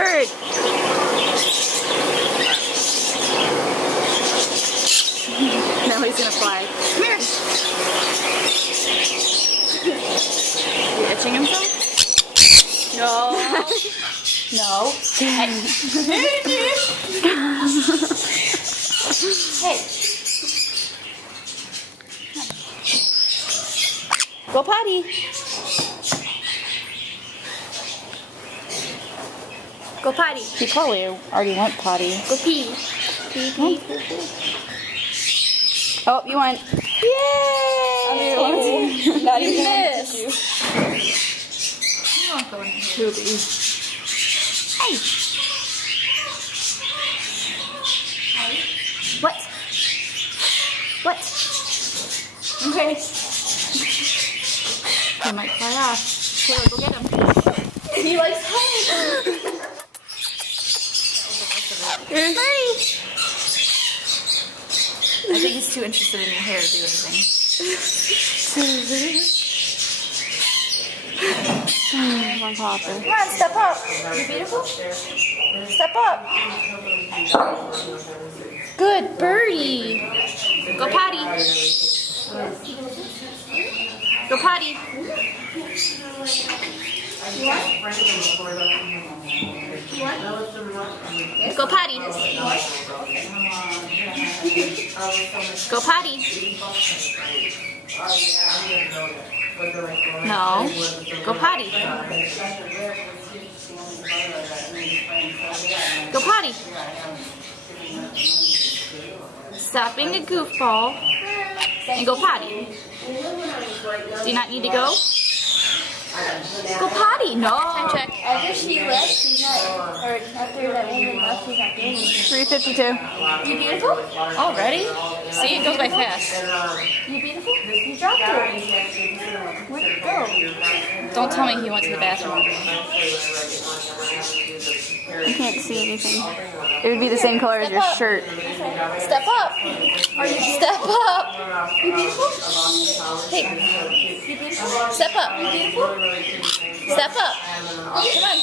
Bird. Now he's gonna fly. Come here. You itching himself? No. No. Hey. Hey. Go potty. Go potty. He probably already went potty. Go pee. Pee, pee, pee, pee. Oh, you went. Yay! Not even this. You won't go in here. Hey. What? What? Okay. He might fly off. Taylor, go get him. He likes honey. I think he's too interested in your hair to do anything. One popper. Come on, step up. You beautiful? Step up. Good birdie. Go potty. Go potty. Go potty. Go potty. No. Go potty. Go potty. Stop being a goofball and go potty. Do you not need to go? Go potty. No. Time check. After she left, she's not, or after that woman left, she's not doing anything. 3:52. You beautiful? Already? See, it goes by fast. You beautiful? You dropped her. Where'd it go? Don't tell me he went to the bathroom. I can't see anything. It would be the same color as your shirt. Step up. Are you step up? You beautiful? Hey. You beautiful? Step up. You beautiful? Step up. Come on.